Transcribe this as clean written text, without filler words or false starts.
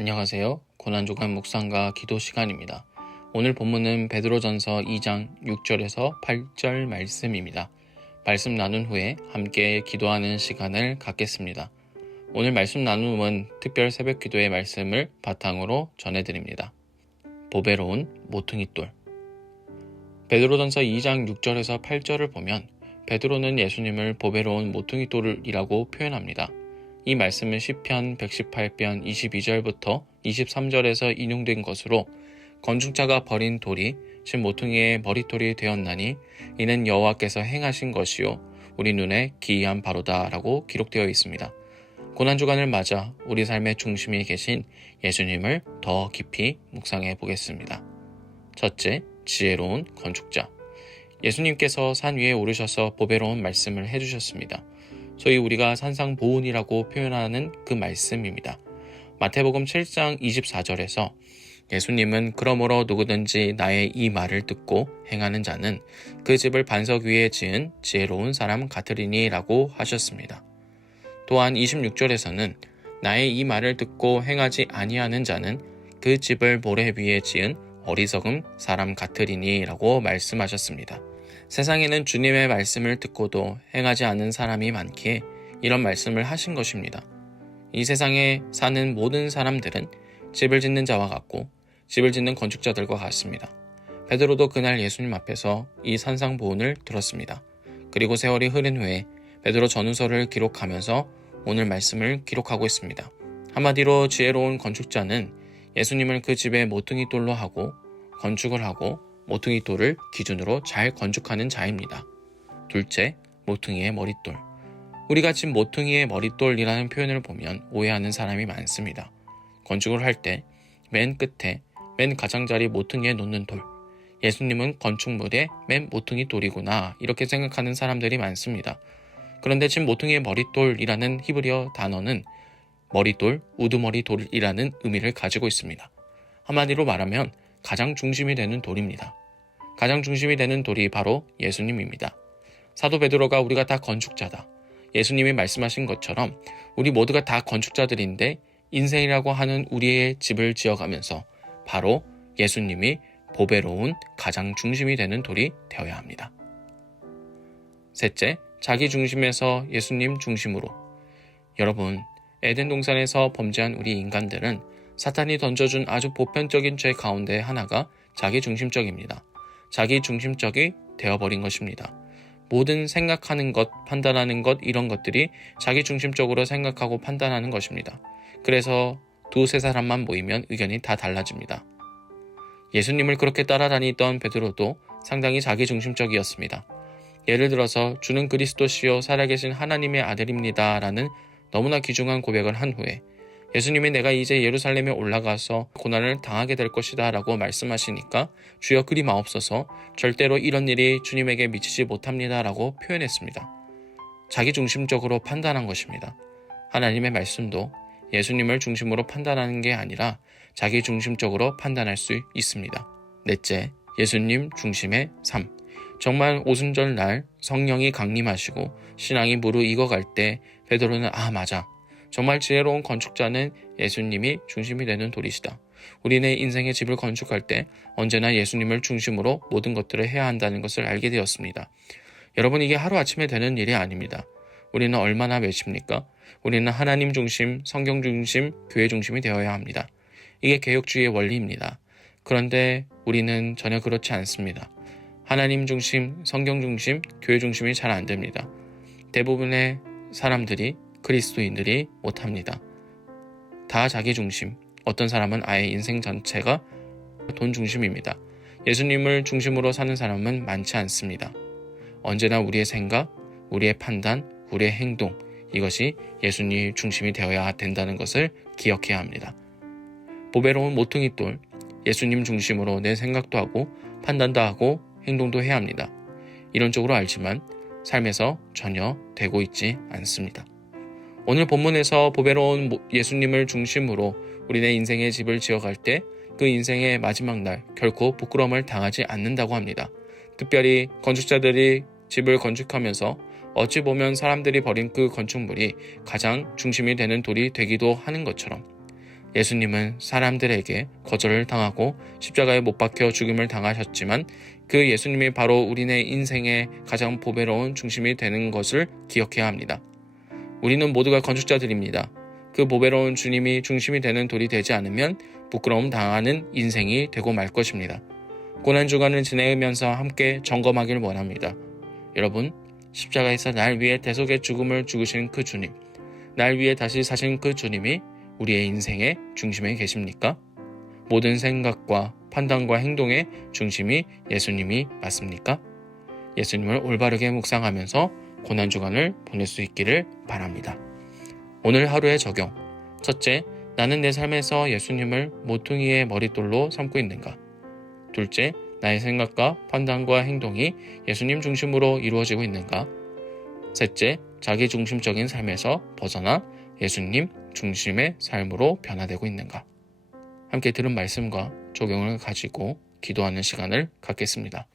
안녕하세요. 고난주간 묵상과 기도 시간입니다. 오늘 본문은 베드로전서 2장 6절에서 8절 말씀입니다. 말씀 나눈 후에 함께 기도하는 시간을 갖겠습니다. 오늘 말씀 나눔은 특별 새벽 기도의 말씀을 바탕으로 전해드립니다. 보배로운 모퉁이돌. 베드로전서 2장 6절에서 8절을 보면 베드로는 예수님을 보배로운 모퉁이돌이라고 표현합니다. 이 말씀은 시편 118편 22절부터 23절에서 인용된 것으로 건축자가 버린 돌이 즉 모퉁이의 머릿돌이 되었나니 이는 여호와께서 행하신 것이요 우리 눈에 기이한 바로다 라고 기록되어 있습니다. 고난주간을 맞아 우리 삶의 중심에 계신 예수님을 더 깊이 묵상해 보겠습니다. 첫째, 지혜로운 건축자. 예수님께서 산 위에 오르셔서 보배로운 말씀을 해주셨습니다. 소위 우리가 산상보훈이라고 표현하는 그 말씀입니다. 마태복음 7장 24절에서 예수님은 그러므로 누구든지 나의 이 말을 듣고 행하는 자는 그 집을 반석 위에 지은 지혜로운 사람 같으리니 라고 하셨습니다. 또한 26절에서는 나의 이 말을 듣고 행하지 아니하는 자는 그 집을 모래 위에 지은 어리석은 사람 같으리니 라고 말씀하셨습니다. 세상에는 주님의 말씀을 듣고도 행하지 않는 사람이 많기에 이런 말씀을 하신 것입니다. 이 세상에 사는 모든 사람들은 집을 짓는 자와 같고 집을 짓는 건축자들과 같습니다. 베드로도 그날 예수님 앞에서 이 산상보훈을 들었습니다. 그리고 세월이 흐른 후에 베드로 전후서를 기록하면서 오늘 말씀을 기록하고 있습니다. 한마디로 지혜로운 건축자는 예수님을 그 집의 모퉁이돌로 하고 건축을 하고 모퉁이돌을 기준으로 잘 건축하는 자입니다. 둘째, 모퉁이의 머릿돌. 우리가 집 모퉁이의 머릿돌이라는 표현을 보면 오해하는 사람이 많습니다. 건축을 할 때 맨 끝에 맨 가장자리 모퉁이에 놓는 돌. 예수님은 건축물의 맨 모퉁이 돌이구나 이렇게 생각하는 사람들이 많습니다. 그런데 집 모퉁이의 머릿돌이라는 히브리어 단어는 머릿돌, 우두머리 돌이라는 의미를 가지고 있습니다. 한마디로 말하면 가장 중심이 되는 돌입니다. 가장 중심이 되는 돌이 바로 예수님입니다. 사도 베드로가 우리가 다 건축자다. 예수님이 말씀하신 것처럼 우리 모두가 다 건축자들인데 인생이라고 하는 우리의 집을 지어가면서 바로 예수님이 보배로운 가장 중심이 되는 돌이 되어야 합니다. 셋째, 자기 중심에서 예수님 중심으로. 여러분, 에덴 동산에서 범죄한 우리 인간들은 사탄이 던져준 아주 보편적인 죄 가운데 하나가 자기 중심적입니다. 자기 중심적이 되어버린 것입니다. 모든 생각하는 것, 판단하는 것 이런 것들이 자기 중심적으로 생각하고 판단하는 것입니다. 그래서 두세 사람만 모이면 의견이 다 달라집니다. 예수님을 그렇게 따라다니던 베드로도 상당히 자기 중심적이었습니다. 예를 들어서 주는 그리스도시요 살아계신 하나님의 아들입니다 라는 너무나 귀중한 고백을 한 후에 예수님이 내가 이제 예루살렘에 올라가서 고난을 당하게 될 것이다 라고 말씀하시니까 주여 그리 마옵소서 절대로 이런 일이 주님에게 미치지 못합니다 라고 표현했습니다. 자기 중심적으로 판단한 것입니다. 하나님의 말씀도 예수님을 중심으로 판단하는 게 아니라 자기 중심적으로 판단할 수 있습니다. 넷째, 예수님 중심의 삶. 정말 오순절날 성령이 강림하시고 신앙이 무르익어갈 때 베드로는 맞아. 정말 지혜로운 건축자는 예수님이 중심이 되는 돌이시다. 우리는 인생의 집을 건축할 때 언제나 예수님을 중심으로 모든 것들을 해야 한다는 것을 알게 되었습니다. 여러분, 이게 하루아침에 되는 일이 아닙니다. 우리는 얼마나 외칩니까? 우리는 하나님 중심, 성경 중심, 교회 중심이 되어야 합니다. 이게 개혁주의의 원리입니다. 그런데 우리는 전혀 그렇지 않습니다. 하나님 중심, 성경 중심, 교회 중심이 잘 안 됩니다. 대부분의 사람들이 그리스도인들이 못합니다. 다 자기 중심, 어떤 사람은 아예 인생 전체가 돈 중심입니다. 예수님을 중심으로 사는 사람은 많지 않습니다. 언제나 우리의 생각, 우리의 판단, 우리의 행동, 이것이 예수님 중심이 되어야 된다는 것을 기억해야 합니다. 보배로운 모퉁이돌, 예수님 중심으로 내 생각도 하고 판단도 하고 행동도 해야 합니다. 이론적으로 알지만 삶에서 전혀 되고 있지 않습니다. 오늘 본문에서 보배로운 예수님을 중심으로 우리네 인생의 집을 지어갈 때 그 인생의 마지막 날 결코 부끄러움을 당하지 않는다고 합니다. 특별히 건축자들이 집을 건축하면서 어찌 보면 사람들이 버린 그 건축물이 가장 중심이 되는 돌이 되기도 하는 것처럼 예수님은 사람들에게 거절을 당하고 십자가에 못 박혀 죽임을 당하셨지만 그 예수님이 바로 우리네 인생의 가장 보배로운 중심이 되는 것을 기억해야 합니다. 우리는 모두가 건축자들입니다. 그 보배로운 주님이 중심이 되는 돌이 되지 않으면 부끄러움 당하는 인생이 되고 말 것입니다. 고난주간을 지내면서 함께 점검하길 원합니다. 여러분, 십자가에서 날 위해 대속의 죽음을 죽으신 그 주님, 날 위해 다시 사신 그 주님이 우리의 인생의 중심에 계십니까? 모든 생각과 판단과 행동의 중심이 예수님이 맞습니까? 예수님을 올바르게 묵상하면서 고난주간을 보낼 수 있기를 바랍니다. 오늘 하루의 적용. 첫째, 나는 내 삶에서 예수님을 모퉁이의 머릿돌로 삼고 있는가? 둘째, 나의 생각과 판단과 행동이 예수님 중심으로 이루어지고 있는가? 셋째, 자기중심적인 삶에서 벗어나 예수님 중심의 삶으로 변화되고 있는가? 함께 들은 말씀과 적용을 가지고 기도하는 시간을 갖겠습니다.